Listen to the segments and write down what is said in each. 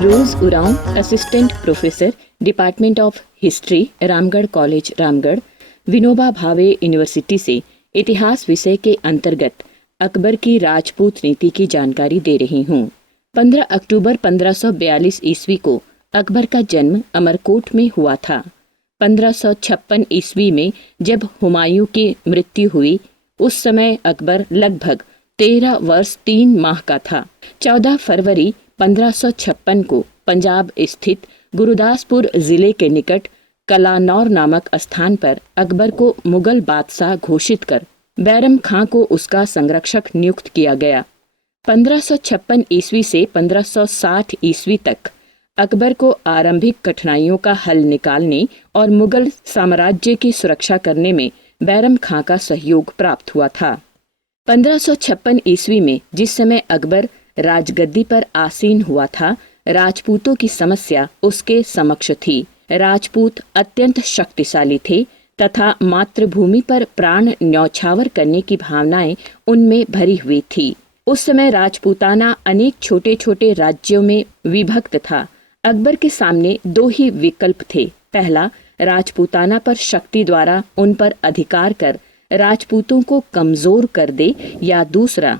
Rose Oraon, assistant professor, department of history, Ramgarh college Ramgarh, Vinoba Bhave university से इतिहास विषय के अंतर्गत अकबर की राजपूत नीति की जानकारी दे रही हूँ। 15 अक्टूबर 1542 ईस्वी को अकबर का जन्म अमरकोट में हुआ था। 1556 ईस्वी में जब हुमायूं की मृत्यु हुई, उस समय अकबर लगभग 13 वर्ष 3 माह का था। 14 फरवरी 1556 को पंजाब स्थित गुरुदासपुर जिले के निकट कलानौर नामक स्थान पर अकबर को मुगल बादशाह घोषित कर बैरम खां को उसका संरक्षक नियुक्त किया गया। 1556 ईस्वी से 1560 ईस्वी तक अकबर को आरंभिक कठिनाइयों का हल निकालने और मुगल साम्राज्य की सुरक्षा करने में बैरम खां का सहयोग प्राप्त हुआ था। 1556 ईस्वी में जिस समय अकबर राजगद्दी पर आसीन हुआ था, राजपूतों की समस्या उसके समक्ष थी। राजपूत अत्यंत शक्तिशाली थे तथा मातृभूमि पर प्राण न्यौछावर करने की भावनाएं उनमें भरी हुई थी। उस समय राजपूताना अनेक छोटे छोटे राज्यों में विभक्त था। अकबर के सामने 2 ही विकल्प थे। पहला, राजपूताना पर शक्ति द्वारा उन पर अधिकार कर राजपूतों को कमजोर कर दे, या दूसरा,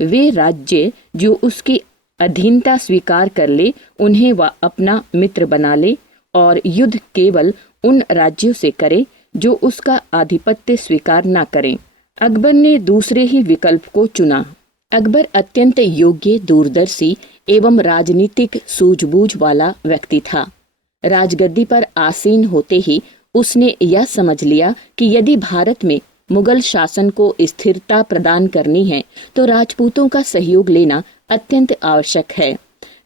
वे राज्य जो उसकी अधीनता स्वीकार कर ले उन्हें वह अपना मित्र बना ले और युद्ध केवल उन राज्यों से करे जो उसका आधिपत्य स्वीकार न करें। अकबर ने दूसरे ही विकल्प को चुना। अकबर अत्यंत योग्य, दूरदर्शी एवं राजनीतिक सूझबूझ वाला व्यक्ति था। राजगद्दी पर आसीन होते ही उसने यह समझ लिया कि यदि भारत में मुगल शासन को स्थिरता प्रदान करनी है तो राजपूतों का सहयोग लेना अत्यंत आवश्यक है।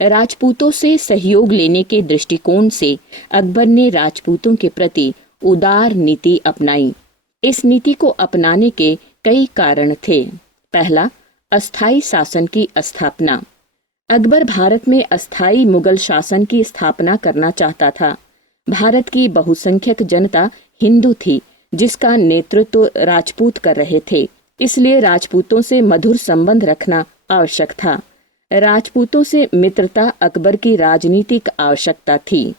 राजपूतों से सहयोग लेने के दृष्टिकोण से अकबर ने राजपूतों के प्रति उदार नीति अपनाई। इस नीति को अपनाने के कई कारण थे। पहला, अस्थायी शासन की स्थापना। अकबर भारत में अस्थायी मुगल शासन की स्थापना करना चाहता था। भारत की बहुसंख्यक जनता हिंदू थी, जिसका नेतृत्व राजपूत कर रहे थे, इसलिए राजपूतों से मधुर संबंध रखना आवश्यक था। राजपूतों से मित्रता अकबर की राजनीतिक आवश्यकता थी।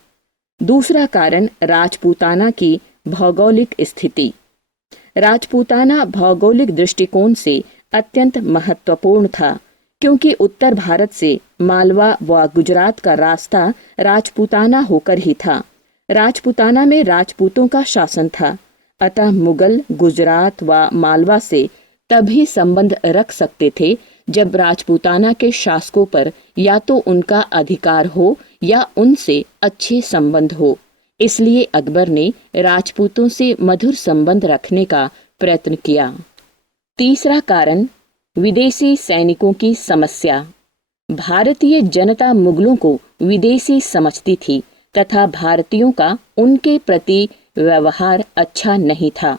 दूसरा कारण, राजपूताना की भौगोलिक स्थिति। राजपूताना भौगोलिक दृष्टिकोण से अत्यंत महत्वपूर्ण था, क्योंकि उत्तर भारत से मालवा व गुजरात का रास्ता राजपूताना होकर ही था। राजपूताना में राजपूतों का शासन था, अतः मुगल गुजरात व मालवा से तभी संबंध रख सकते थे जब राजपूताना के शासकों पर या तो उनका अधिकार हो या उनसे अच्छे संबंध हो। इसलिए अकबर ने राजपूतों से मधुर संबंध रखने का प्रयत्न किया। तीसरा कारण, विदेशी सैनिकों की समस्या। भारतीय जनता मुगलों को विदेशी समझती थी तथा भारतीयों का उनके प्रति व्यवहार अच्छा नहीं था।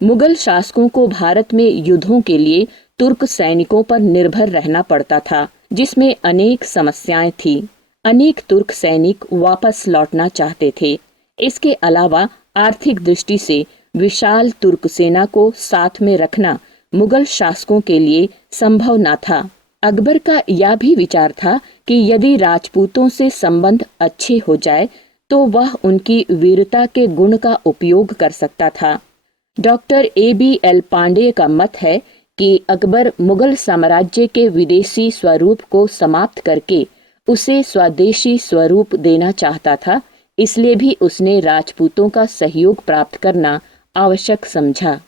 मुगल शासकों को भारत में युद्धों के लिए तुर्क सैनिकों पर निर्भर रहना पड़ता था, जिसमें अनेक समस्याएं थीं। अनेक तुर्क सैनिक वापस लौटना चाहते थे। इसके अलावा आर्थिक दृष्टि से विशाल तुर्क सेना को साथ में रखना मुगल शासकों के लिए संभव न था। अकबर का यह भी विचार था कि यदि राजपूतों से संबंध अच्छे हो जाए तो वह उनकी वीरता के गुण का उपयोग कर सकता था। डॉक्टर ABL पांडेय का मत है कि अकबर मुगल साम्राज्य के विदेशी स्वरूप को समाप्त करके उसे स्वदेशी स्वरूप देना चाहता था, इसलिए भी उसने राजपूतों का सहयोग प्राप्त करना आवश्यक समझा।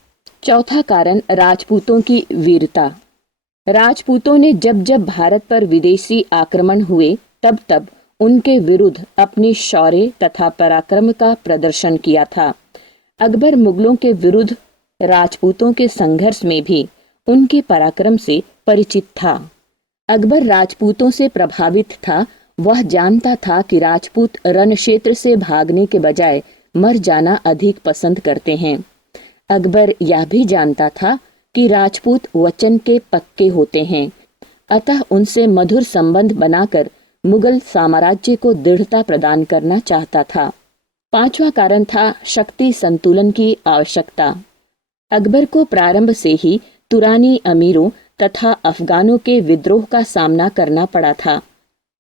चौथा कारण, राजपूतों की वीरता। राजपूतों ने जब जब भारत पर विदेशी आक्रमण हुए तब तब उनके विरुद्ध अपने शौर्य तथा पराक्रम का प्रदर्शन किया था। अकबर मुगलों के विरुद्ध राजपूतों के संघर्ष में भी उनके पराक्रम से परिचित था। अकबर राजपूतों से प्रभावित था। वह जानता था कि राजपूत रण क्षेत्र से भागने के बजाय मर जाना अधिक पसंद करते हैं। अकबर यह भी जानता था कि राजपूत वचन के पक्के होते हैं, अतः उनसे मधुर संबंध बनाकर मुगल साम्राज्य को दृढ़ता प्रदान करना चाहता था। पांचवा कारण था शक्ति संतुलन की आवश्यकता। अकबर को प्रारंभ से ही तुरानी अमीरों तथा अफगानों के विद्रोह का सामना करना पड़ा था।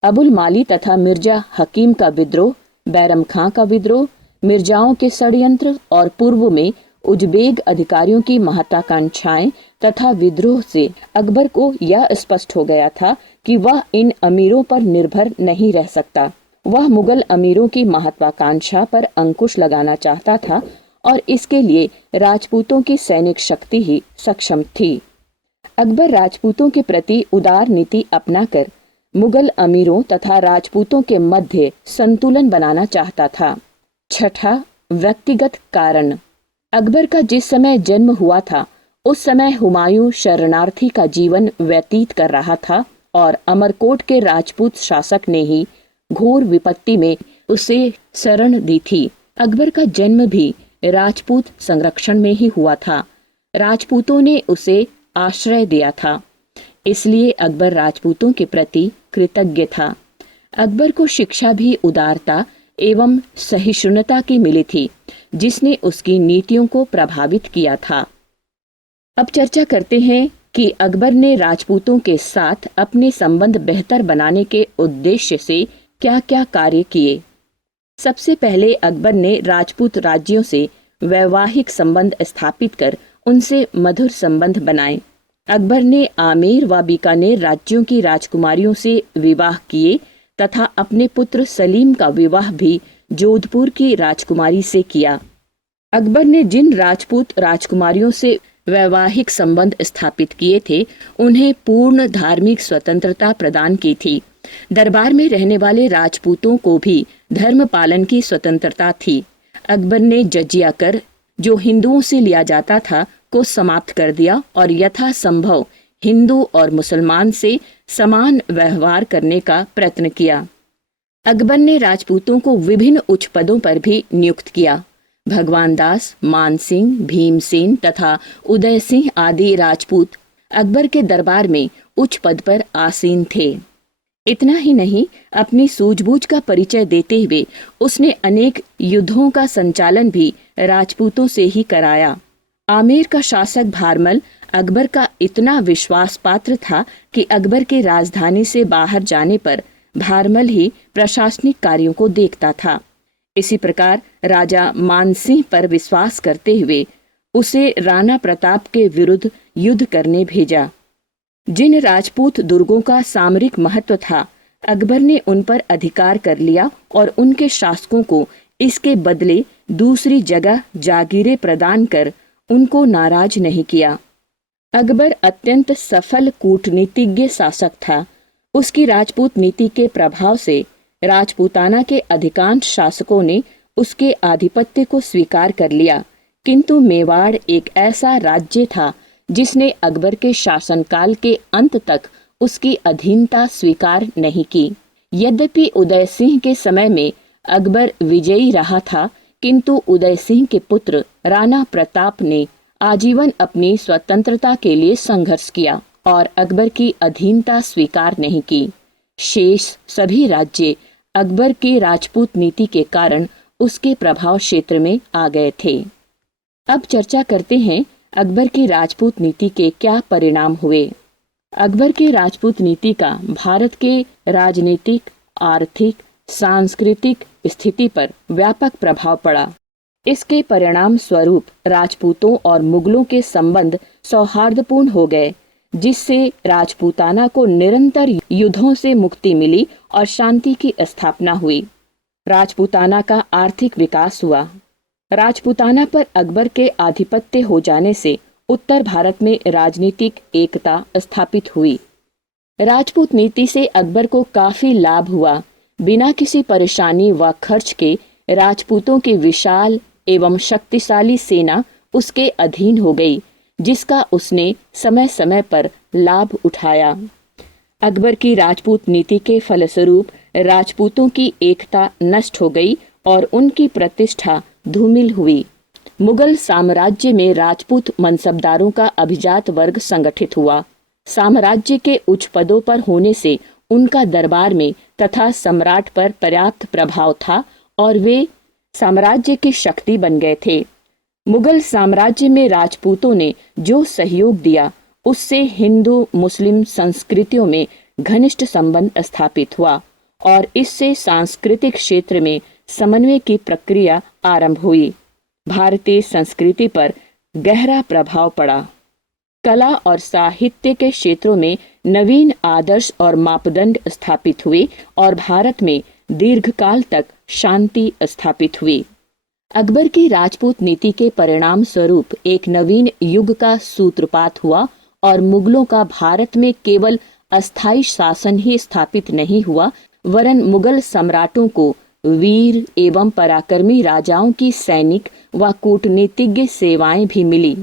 अबुल माली तथा मिर्जा हकीम का विद्रोह, बैरम खां का विद्रोह, मिर्जाओं के षड्यंत्र और पूर्व में उजबेक अधिकारियों की महत्वाकांक्षाएं तथा विद्रोह से अकबर को यह स्पष्ट हो गया था कि वह इन अमीरों पर निर्भर नहीं रह सकता। वह मुगल अमीरों की महत्वाकांक्षा पर अंकुश लगाना चाहता था और इसके लिए राजपूतों की सैनिक शक्ति ही सक्षम थी। अकबर राजपूतों के प्रति उदार नीति अपनाकर मुगल अमीरों तथा राजपूतों के मध्य संतुलन बनाना चाहता था। छठा, व्यक्तिगत कारण। अकबर का जिस समय जन्म हुआ था उस समय हुमायूं शरणार्थी का जीवन व्यतीत कर रहा था और अमरकोट के राजपूत शासक ने ही घोर विपत्ति में उसे शरण दी थी। अकबर का जन्म भी राजपूत संरक्षण में ही हुआ था। राजपूतों ने उसे आश्रय दिया था, इसलिए अकबर राजपूतों के प्रति कृतज्ञ था। अकबर को शिक्षा भी उदारता एवं सहिष्णुता की मिली थी, जिसने उसकी नीतियों को प्रभावित किया था। अब चर्चा करते हैं कि अकबर ने राजपूतों के साथ अपने संबंध बेहतर बनाने के उद्देश्य से क्या क्या कार्य किए। सबसे पहले अकबर ने राजपूत राज्यों से वैवाहिक संबंध स्थापित कर उनसे मधुर संबंध बनाए। अकबर ने आमेर व बीकानेर राज्यों की राजकुमारियों से विवाह किए तथा अपने पुत्र सलीम का विवाह भी जोधपुर की राजकुमारी से किया। अकबर ने जिन राजपूत राजकुमारियों से वैवाहिक संबंध स्थापित किए थे उन्हें पूर्ण धार्मिक स्वतंत्रता प्रदान की थी। दरबार में रहने वाले राजपूतों को भी धर्म पालन की स्वतंत्रता थी। अकबर ने जजिया कर जो हिंदुओं से लिया जाता था को समाप्त कर दिया और यथासंभव हिंदू और मुसलमान से समान व्यवहार करने का प्रयत्न किया। अकबर ने राजपूतों को विभिन्न उच्च पदों पर भी नियुक्त किया। भगवान दास, मान सिंह, भीमसेन तथा उदय सिंह आदि राजपूत अकबर के दरबार में उच्च पद पर आसीन थे। इतना ही नहीं, अपनी सूझबूझ का परिचय देते हुए उसने अनेक युद्धों का संचालन भी राजपूतों से ही कराया। आमेर का शासक भारमल अकबर का इतना विश्वास पात्र था कि अकबर की राजधानी से बाहर जाने पर भारमल ही प्रशासनिक कार्यों को देखता था। इसी प्रकार राजा मानसिंह पर विश्वास करते हुए उसे राणा प्रताप के विरुद्ध युद्ध करने भेजा। जिन राजपूत दुर्गों का सामरिक महत्व था अकबर ने उन पर अधिकार कर लिया और उनके शासकों को इसके बदले दूसरी जगह जागीरें प्रदान कर उनको नाराज नहीं किया। अकबर अत्यंत सफल कूटनीतिज्ञ शासक था। उसकी राजपूत नीति के प्रभाव से राजपूताना के अधिकांश शासकों ने उसके आधिपत्य को स्वीकार कर लिया, किंतु मेवाड़ एक ऐसा राज्य था जिसने अकबर के शासनकाल के अंत तक उसकी अधीनता स्वीकार नहीं की। यद्यपि उदय सिंह के समय में अकबर विजयी रहा था, किंतु उदय सिंह के पुत्र राणा प्रताप ने आजीवन अपनी स्वतंत्रता के लिए संघर्ष किया और अकबर की अधीनता स्वीकार नहीं की। शेष सभी राज्य अकबर की राजपूत नीति के कारण उसके प्रभाव क्षेत्र में आ गए थे। अब चर्चा करते हैं अकबर की राजपूत नीति के क्या परिणाम हुए। अकबर की राजपूत नीति का भारत के राजनीतिक, आर्थिक, सांस्कृतिक स्थिति पर व्यापक प्रभाव पड़ा। इसके परिणाम स्वरूप राजपूतों और मुगलों के संबंध सौहार्दपूर्ण हो गए, जिससे राजपूताना को निरंतर युद्धों से मुक्ति मिली और शांति की स्थापना हुई। राजपूताना का आर्थिक विकास हुआ। राजपूताना पर अकबर के आधिपत्य हो जाने से उत्तर भारत में राजनीतिक एकता स्थापित हुई। राजपूत नीति से अकबर को काफी लाभ हुआ। बिना किसी परेशानी व खर्च के राजपूतों की विशाल एवं शक्तिशाली सेना उसके अधीन हो गई, जिसका उसने समय समय पर लाभ उठाया। अकबर की राजपूत नीति के फलस्वरूप राजपूतों की एकता नष्ट हो गई और उनकी प्रतिष्ठा धूमिल हुई। मुगल साम्राज्य में राजपूत मनसबदारों का अभिजात वर्ग संगठित हुआ। साम्राज्य के उच्च पदों पर होने से उनका दरबार में तथा सम्राट पर पर्याप्त प्रभाव था और वे साम्राज्य की शक्ति बन गए थे। मुगल साम्राज्य में राजपूतों ने जो सहयोग दिया, उससे हिंदू मुस्लिम संस्कृतियों में घनिष्ठ संबंध स्थापित हुआ और इससे सांस्कृतिक क्षेत्र में समन्वय की प्रक्रिया आरंभ हुई। भारतीय संस्कृति पर गहरा प्रभाव पड़ा। कला और साहित्य के क्षेत्रों में नवीन आदर्श और मापदंड स्थापित हुए और भारत में दीर्घकाल तक शांति स्थापित हुई। अकबर की राजपूत नीति के परिणाम स्वरूप एक नवीन युग का सूत्रपात हुआ और मुगलों का भारत में केवल अस्थायी शासन ही स्थापित नहीं हुआ, वरन मुगल सम्राटों को वीर एवं पराक्रमी राजाओं की सैनिक व कूटनीतिज्ञ सेवाएं भी मिली।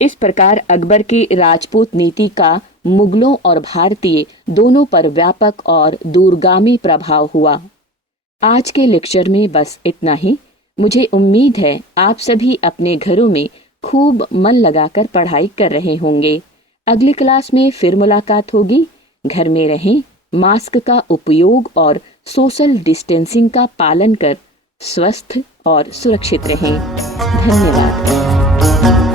इस प्रकार अकबर की राजपूत नीति का मुगलों और भारतीय दोनों पर व्यापक और दूरगामी प्रभाव हुआ। आज के लेक्चर में बस इतना ही। मुझे उम्मीद है आप सभी अपने घरों में खूब मन लगाकर पढ़ाई कर रहे होंगे। अगली क्लास में फिर मुलाकात होगी। घर में रहें, मास्क का उपयोग और सोशल डिस्टेंसिंग का पालन कर स्वस्थ और सुरक्षित रहें। धन्यवाद।